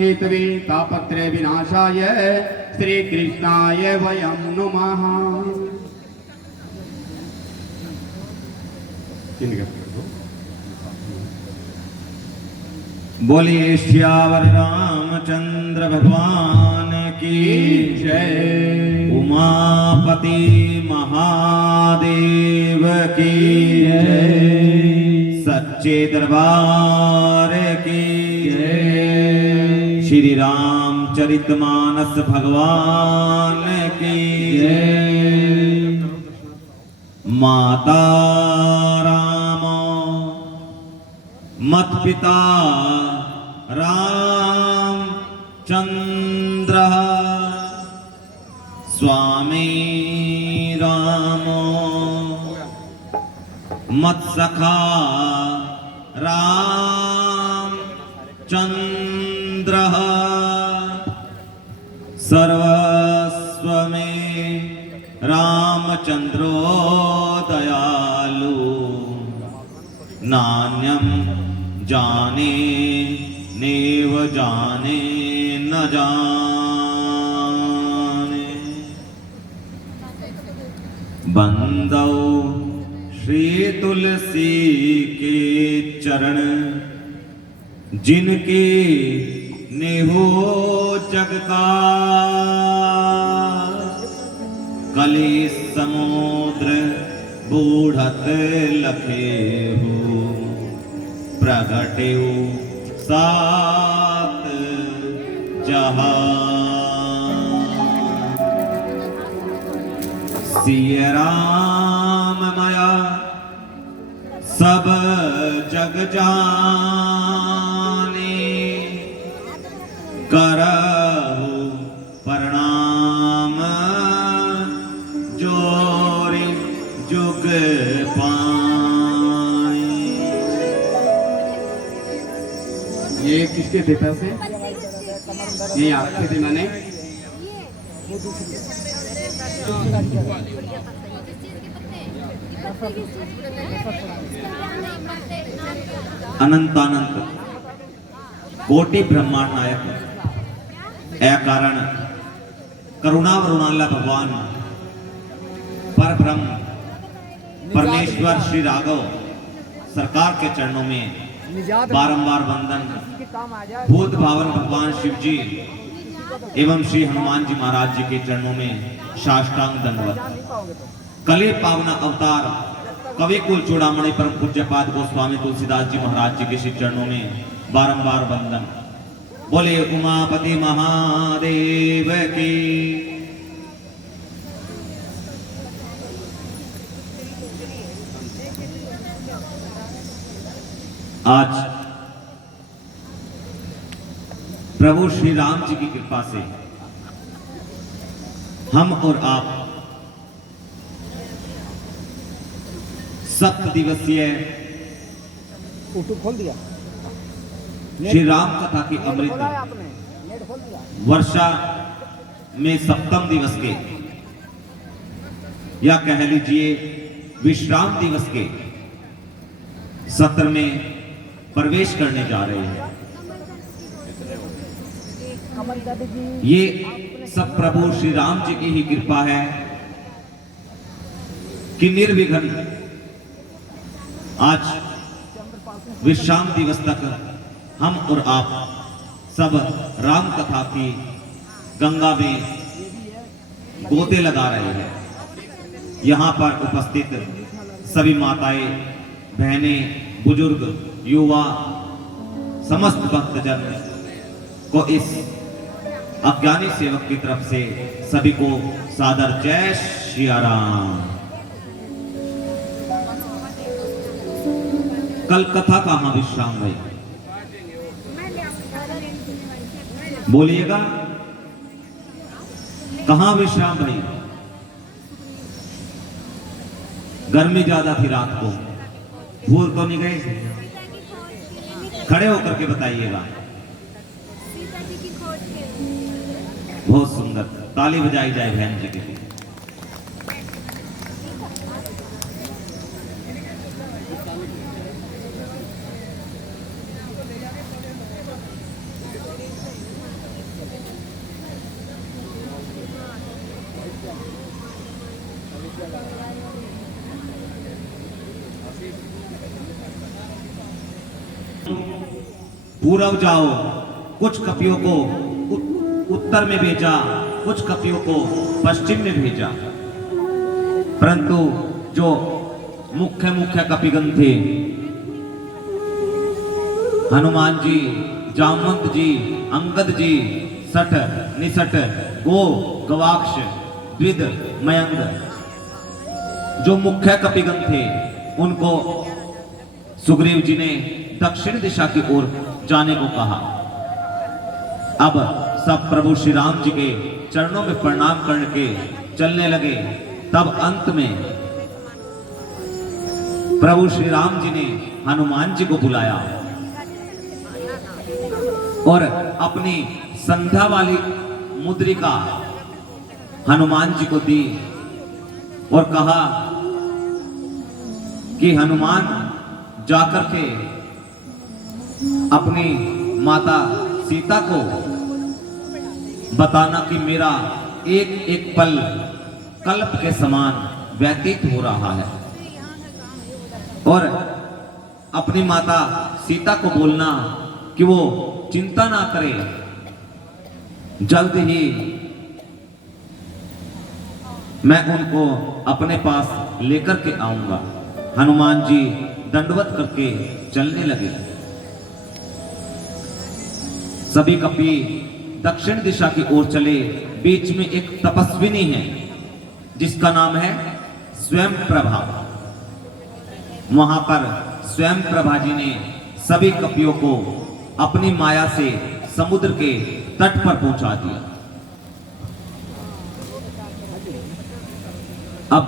Hathaway तापत्रय विनाशाय श्री कृष्णाय वयं नमः। बोलिए श्यावर रामचंद्र भगवान की जय। उमापति महादेव की जय। सच्चे दरबार की जय। श्री रामचरितमानस भगवान की जय। माता राम मत पिता राम चंद्र स्वामी रामो मत सखा राम चंद्र सर्वस्व में रामचंद्रो दयालु नान्यम जाने नेव जाने न जाने। बंदौ श्री तुलसी के चरण जिनके नेहो जग का कली समुद्र बूढ़त लखे हो प्रगटे सात जहां। सिय राम माया सब जग जाने करहु प्रणाम जोरि जुग पाए। ये किसके थे पैसे? ये आपके थे मैंने। अनंत अनंत कोटि ब्रह्मांड नायक ए कारण करुणा वरुणाला भगवान पर ब्रह्म परमेश्वर श्री राघव सरकार के चरणों में बारंबार वंदन। भूत भावन भगवान शिव जी एवं श्री हनुमान जी महाराज जी के चरणों में साष्टांग दंडवत। कले पावना अवतार कवि कुल चूड़ामणि परम पूज्यपाद गोस्वामी तुलसीदास जी महाराज जी के श्री चरणों में बारंबार वंदन। बोले उमापति महादेव की। आज प्रभु श्री राम जी की कृपा से हम और आप 7 दिवसीय खोल दिया श्री राम कथा की अमृत वर्षा में 7वें दिवस के या कह लीजिए विश्राम दिवस के सत्र में प्रवेश करने जा रहे हैं। ये सब प्रभु श्री राम जी की ही कृपा है कि निर्विघ्न आज विश्राम दिवस तक हम और आप सब राम कथा की गंगा में गोते लगा रहे हैं। यहाँ पर उपस्थित सभी माताएं, बहनें, बुजुर्ग, युवा, समस्त भक्तजन को इस अज्ञानी सेवक की तरफ से सभी को सादर जय श्री राम। कल कथा कहाँ विश्राम भाई बोलिएगा, कहाँ विश्राम भाई? गर्मी ज्यादा थी रात को, भूल तो नहीं गए? खड़े होकर के बताइएगा। बहुत सुंदर, ताली बजाई जाए बहन जी के लिए। पूर्व जाओ, कुछ कपियों को उत्तर में भेजा, कुछ कपियों को पश्चिम में भेजा, परंतु जो मुख्य मुख्य कपिगण थे, हनुमान जी, जामवंत जी, अंगद जी, सठ, निसठ, गो, गवाक्ष, द्विद, मयंग, जो मुख्य कपिगण थे उनको सुग्रीव जी ने दक्षिण दिशा की ओर जाने को कहा। अब सब प्रभु श्री राम जी के चरणों में प्रणाम करके चलने लगे। तब अंत में प्रभु श्री राम जी ने हनुमान जी को बुलाया और अपनी संध्या वाली मुद्रिका हनुमान जी को दी और कहा कि हनुमान जाकर के अपनी माता सीता को बताना कि मेरा एक एक पल कल्प के समान व्यतीत हो रहा है, और अपनी माता सीता को बोलना कि वो चिंता ना करे, जल्द ही मैं उनको अपने पास लेकर के आऊंगा। हनुमान जी दंडवत करके चलने लगे। सभी कपि दक्षिण दिशा की ओर चले। बीच में एक तपस्विनी है जिसका नाम है स्वयं प्रभा। वहां पर स्वयं प्रभा जी ने सभी कपियों को अपनी माया से समुद्र के तट पर पहुंचा दिया। अब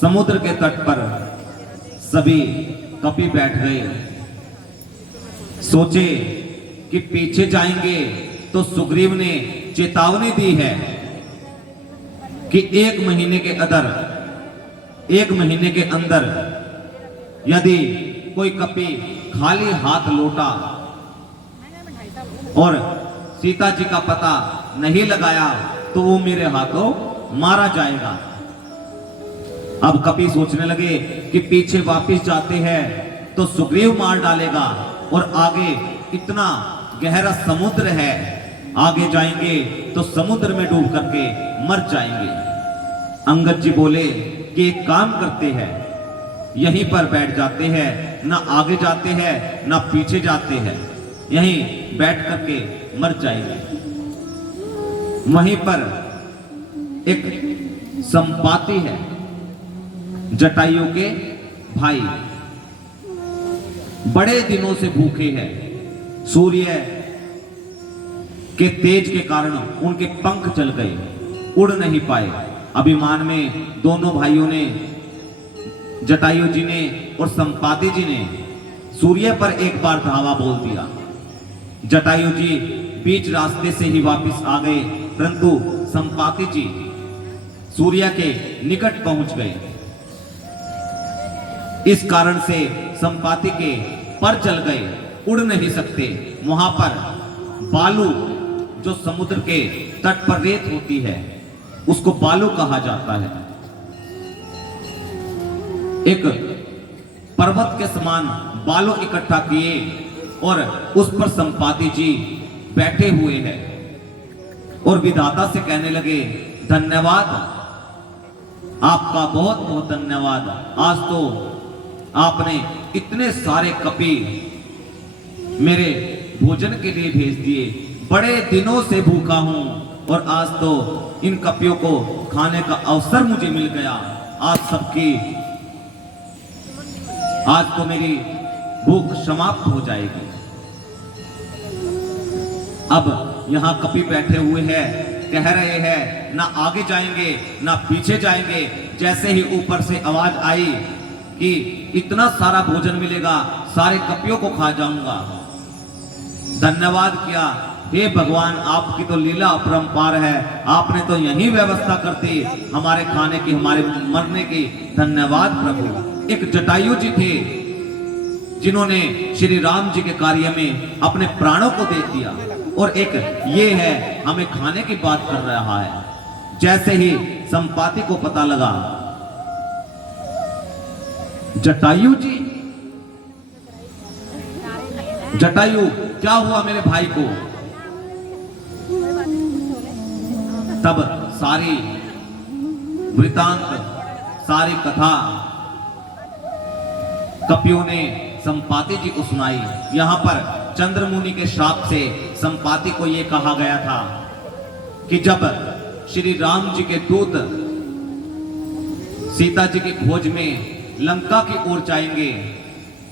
समुद्र के तट पर सभी कपि बैठ गए। सोचे कि पीछे जाएंगे तो सुग्रीव ने चेतावनी दी है कि एक महीने के अंदर यदि कोई कपि खाली हाथ लौटा और सीता जी का पता नहीं लगाया तो वो मेरे हाथों मारा जाएगा। अब कपि सोचने लगे कि पीछे वापस जाते हैं तो सुग्रीव मार डालेगा और आगे इतना गहरा समुद्र है, आगे जाएंगे तो समुद्र में डूब करके मर जाएंगे। अंगद जी बोले कि एक काम करते हैं, यहीं पर बैठ जाते हैं, ना आगे जाते हैं ना पीछे जाते हैं, यहीं बैठ करके मर जाएंगे। वहीं पर एक संपाति है, जटायु के भाई, बड़े दिनों से भूखे हैं। सूर्य के तेज के कारण उनके पंख चल गए, उड़ नहीं पाए। अभिमान में दोनों भाइयों ने, जटायु जी ने और संपाति जी ने सूर्य पर एक बार धावा बोल दिया। जटायु जी बीच रास्ते से ही वापस आ गए, परंतु संपाति जी सूर्य के निकट पहुंच गए। इस कारण से संपाति के पर जल गए, उड़ नहीं सकते। वहां पर बालू, जो समुद्र के तट पर रेत होती है, उसको बालू कहा जाता है। एक पर्वत के समान बालू इकट्ठा किए और उस पर संपाति जी बैठे हुए हैं और विधाता से कहने लगे, धन्यवाद, आपका बहुत बहुत धन्यवाद। आज तो आपने इतने सारे कपी मेरे भोजन के लिए भेज दिए। बड़े दिनों से भूखा हूं और आज तो इन कपियों को खाने का अवसर मुझे मिल गया। आज तो मेरी भूख समाप्त हो जाएगी। अब यहां कपि बैठे हुए हैं, कह रहे हैं ना आगे जाएंगे ना पीछे जाएंगे। जैसे ही ऊपर से आवाज आई कि इतना सारा भोजन मिलेगा, सारे कपियों को खा जाऊंगा, धन्यवाद किया। हे भगवान, आपकी तो लीला अपरंपार है, आपने तो यही व्यवस्था कर दी हमारे खाने की, हमारे मरने की। धन्यवाद प्रभु। एक जटायु जी थे जिन्होंने श्री राम जी के कार्य में अपने प्राणों को दे दिया, और एक ये है हमें खाने की बात कर रहा है। जैसे ही संपाति को पता लगा, जटायु जी, जटायु क्या हुआ मेरे भाई को, तब सारी वृतांत, सारी कथा कपियों ने संपाति जी को सुनाई। यहां पर चंद्रमुनि के श्राप से संपाति को यह कहा गया था कि जब श्री राम जी के दूत सीता जी की खोज में लंका की ओर जाएंगे,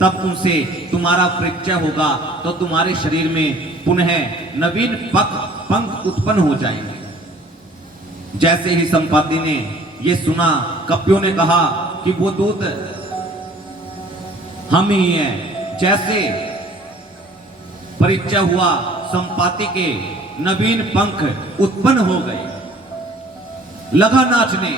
तब उनसे तुम्हारा परिचय होगा तो तुम्हारे शरीर में पुनः नवीन पंख उत्पन्न हो जाएंगे। जैसे ही संपाति ने यह सुना, कपियों ने कहा कि वो दूत हम ही हैं। जैसे परिचय हुआ, संपाति के नवीन पंख उत्पन्न हो गए, लगा नाचने।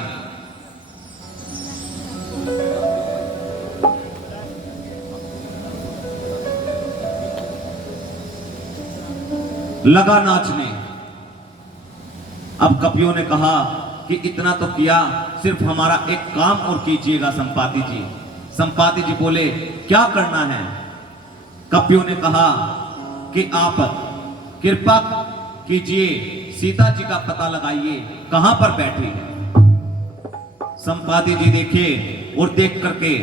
लगा नाचने। अब कपियों ने कहा कि इतना तो किया, सिर्फ हमारा एक काम और कीजिएगा संपाति जी। संपाति जी बोले, क्या करना है? कपियों ने कहा कि आप कृपा कीजिए, सीता जी का पता लगाइए कहां पर बैठी है। संपाति जी देखे और देख करके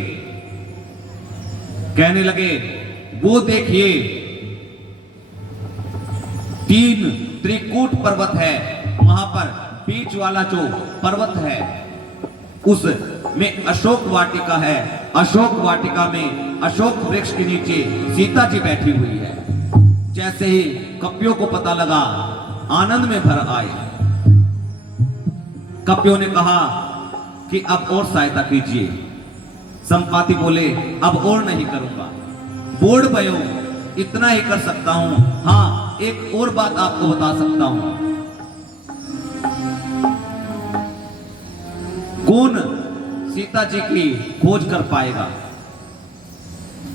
कहने लगे, वो देखिए 3 त्रिकूट पर्वत है, वहां पर बीच वाला जो पर्वत है उस में अशोक वाटिका है। अशोक वाटिका में अशोक वृक्ष के नीचे सीता जी बैठी हुई है। जैसे ही कपियों को पता लगा, आनंद में भर आए। कपियों ने कहा कि अब और सहायता कीजिए। संपाति बोले, अब और नहीं करूंगा, बोर्ड भयो इतना ही कर सकता हूं। हां, एक और बात आपको बता सकता हूं। कौन सीता जी की खोज कर पाएगा?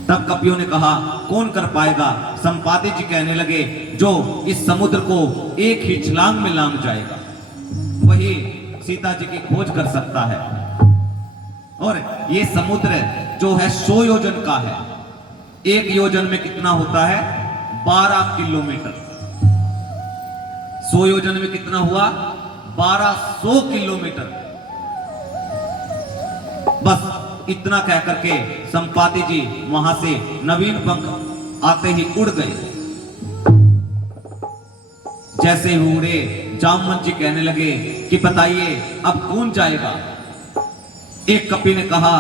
तब कपियों ने कहा, कौन कर पाएगा? संपाति जी कहने लगे, जो इस समुद्र को एक ही छलांग में लांग जाएगा, वही सीता जी की खोज कर सकता है। और ये समुद्र जो है 100 योजन का है। एक योजन में कितना होता है? 12 किलोमीटर। 100 योजन में कितना हुआ? 1200 किलोमीटर। बस इतना कह करके संपाति जी वहां से नवीन पंख आते ही उड़ गए। जैसे ही उड़े, जामवंत जी कहने लगे कि बताइए अब कौन जाएगा? एक कपि ने कहा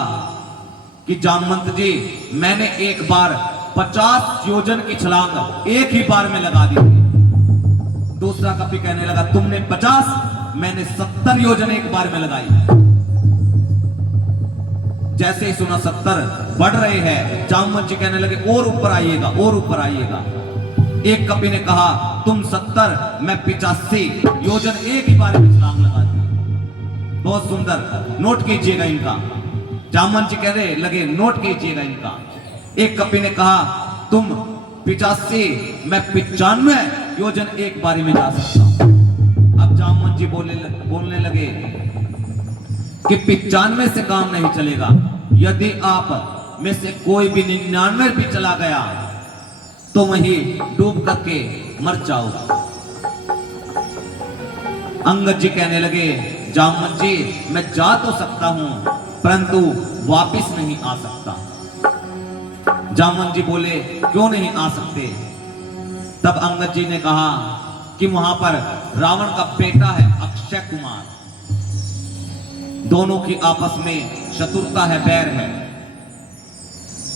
कि जामवंत जी, मैंने एक बार 50 योजन की छलांग एक ही बार में लगा दी थी। दूसरा कपि कहने लगा, तुमने 50, मैंने 70 योजन एक बार में लगाई। जैसे ही सुना 70 बढ़ रहे हैं, जामवंत जी कहने लगे, और ऊपर आइएगा, और ऊपर आइएगा। एक कपि ने कहा, तुम 70, मैं 85 योजन एक ही बार में छलांग लगा दी। बहुत सुंदर, नोट कीजिएगा इनका। जामवंत जी कहने लगे नोट कीजिएगा इनका। एक कपि ने कहा तुम 85 मैं 95 योजन एक बारी में जा सकता हूं। अब जामवंत जी बोलने लगे कि 95 से काम नहीं चलेगा, यदि आप में से कोई भी 99 भी चला गया तो वहीं डूब करके मर जाओ। अंगद जी कहने लगे जामवंत जी मैं जा तो सकता हूं परंतु वापिस नहीं आ सकता। जामवंत जी बोले क्यों नहीं आ सकते? तब अंगद जी ने कहा कि वहां पर रावण का बेटा है अक्षय कुमार, दोनों की आपस में शत्रुता है, बैर है।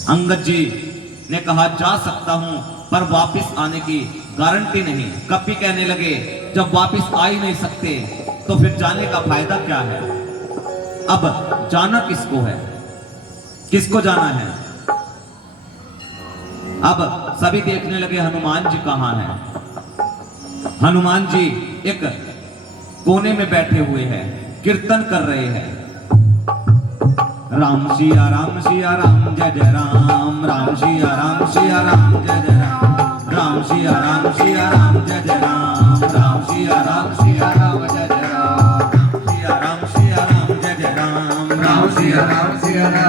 अंगद जी ने कहा जा सकता हूं पर वापिस आने की गारंटी नहीं। कपि कहने लगे जब वापिस आ ही नहीं सकते तो फिर जाने का फायदा क्या है? अब जाना किसको है, किसको जाना है? अब सभी देखने लगे हनुमान जी कहां हैं। हनुमान जी एक कोने में बैठे हुए हैं, कीर्तन कर रहे हैं। राम सिया राम जय जय राम, राम सिया राम जय जय राम, राम सिया राम जय जय राम, राम सिया राम जय जय राम, राम सिया राम जय जय राम, राम सिया राम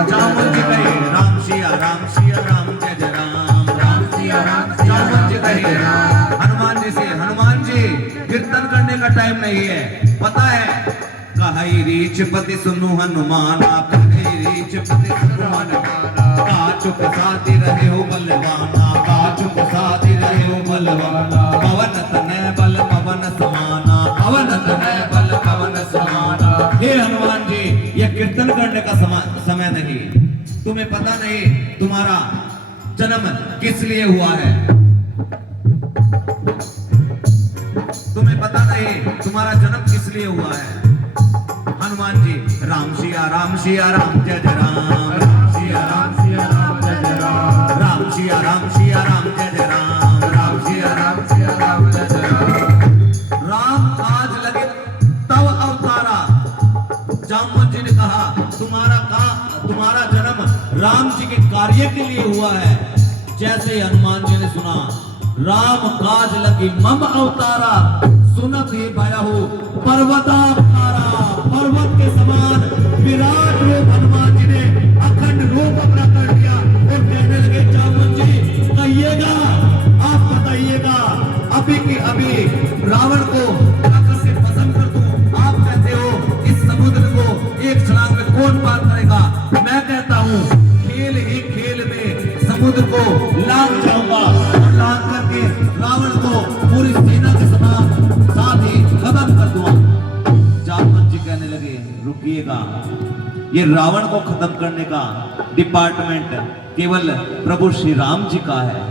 जामवंत जी कहे राम सिया राम जय जय राम, राम सिया राम जामवंत जी कहे हनुमान जी से हनुमान जी कीर्तन करने का टाइम नहीं है, पता है कहाई रीच पति सुनु हनुमाना, कहाई रीच पति सुनु हनुमाना, का चुप साथी रहे हो बलवाना, का चुप साथी रहे हो बलवाना, पवन तनय बल पवन समाना, पवन तनय बल पवन समाना। हे हनुमान जी ये कीर्तन करने का समय नहीं, तुम्हें पता नहीं तुम्हारा जन्म किस लिए हुआ है, तुम्हें पता नहीं तुम्हारा जन्म किस लिए हुआ है। हनुमान जी राम सिया राम जय जय राम, राम सिया राम जय जय राम, राम सिया राम जय जय राम, राम सिया राम जय जय राम। राम आज लगे तब अवतारा। जामवंत जी ने कहा तुम्हारा जन्म राम जी के कार्य के लिए हुआ है। जैसे ही हनुमान जी ने सुना राम काज लगी मम अवतारा, सुनत ही भयहु पर्वताकारा, पर्वत के समान विराट रूप हनुमान जी ने अखंड रूप अपना कर दिया और कहने लगे जामवंत जी कहिएगा, आप बताइएगा अभी की अभी रावण को से भस्म कर दूं। आप कहते हो इस समुद्र को एक छलांग में कौन पार करेगा? मैं कहता हूं खेल ही खेल में समुद्र को लांग जाऊंगा और लांग करके रावण को पूरी सेना के समान साथ ही खत्म कर दूंगा। जामवंत जी कहने लगे रुकिएगा, ये रावण को खत्म करने का डिपार्टमेंट केवल प्रभु श्री राम जी का है।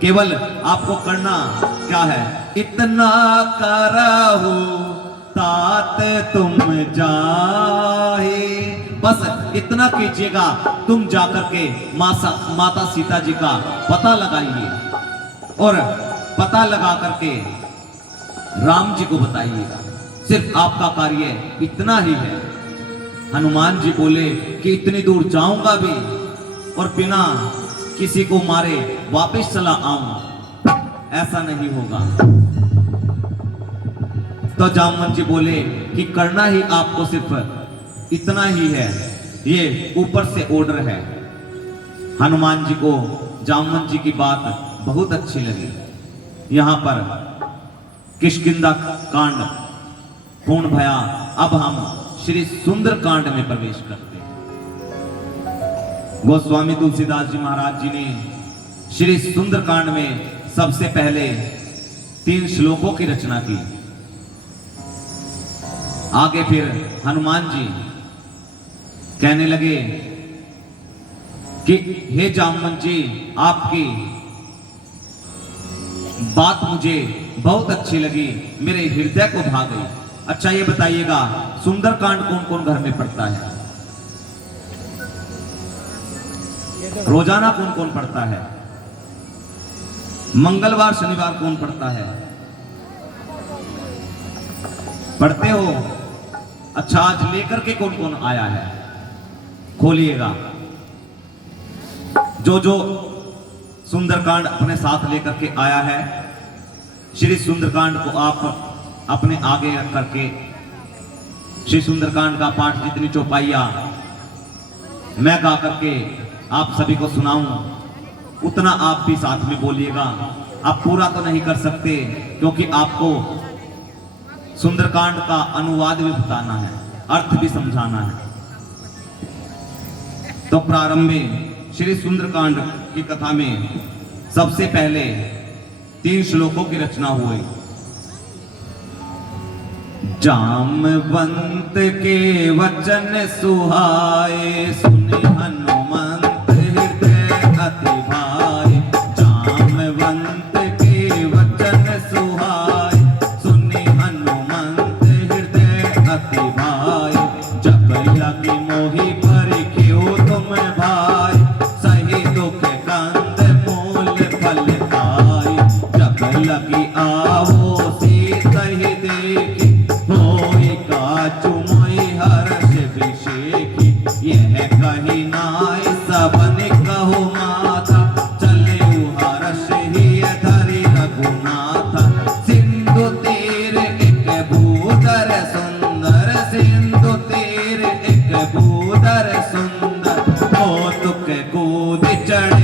केवल आपको करना क्या है, इतना करहु तात तुम जाहे, बस इतना कीजिएगा तुम जाकर के माता सीता जी का पता लगाइए और पता लगा करके राम जी को बताइएगा। सिर्फ आपका कार्य इतना ही है। हनुमान जी बोले कि इतनी दूर जाऊंगा भी और बिना किसी को मारे वापस चला आऊं, ऐसा नहीं होगा। तो जामवंत जी बोले कि करना ही आपको सिर्फ इतना ही है, ये ऊपर से ऑर्डर है। हनुमान जी को जामवंत जी की बात बहुत अच्छी लगी। यहां पर किष्किंधा कांड पूर्ण भया। अब हम श्री सुंदर कांड में प्रवेश करते हैं। गोस्वामी तुलसीदास जी महाराज जी ने श्री सुंदर कांड में सबसे पहले 3 श्लोकों की रचना की। आगे फिर हनुमान जी कहने लगे कि हे जामवंत जी आपकी बात मुझे बहुत अच्छी लगी, मेरे हृदय को भा गई। अच्छा ये बताइएगा सुंदरकांड कौन कौन घर में पढ़ता है? रोजाना कौन कौन पढ़ता है? मंगलवार शनिवार कौन पढ़ता है? पढ़ते हो? अच्छा आज लेकर के कौन कौन आया है? खोलिएगा। जो जो सुंदरकांड अपने साथ लेकर के आया है, श्री सुंदरकांड को आप अपने आगे रख करके श्री सुंदरकांड का पाठ जितनी चौपाइया मैं गा करके आप सभी को सुनाऊं, उतना आप भी साथ में बोलिएगा। आप पूरा तो नहीं कर सकते क्योंकि आपको सुंदरकांड का अनुवाद भी बताना है, अर्थ भी समझाना है। तो प्रारंभ में श्री सुंदरकांड की कथा में सबसे पहले 3 श्लोकों की रचना हुई। जामवंत के वचन सुहाए, सुने हनुमंत हृदय अति भाए। जामवंत के वचन सुहाए, सुने हनुमंत हृदय अति भाए। जब लगी मोहि परिख्यो तुम भाई, सही दुख कंद मूल फल खाई। जब लगी आवो सीतहि देखी, होई काचु मोहि हर्ष विषेखी। यह कही नाय सबन कहो माथा, चले हर्ष ही धरि रघुनाथा। सिंधु तीर एक भूधर सुंदर, सिंधु तीर एक भूधर सुंदर। कौतुक कूद चढ़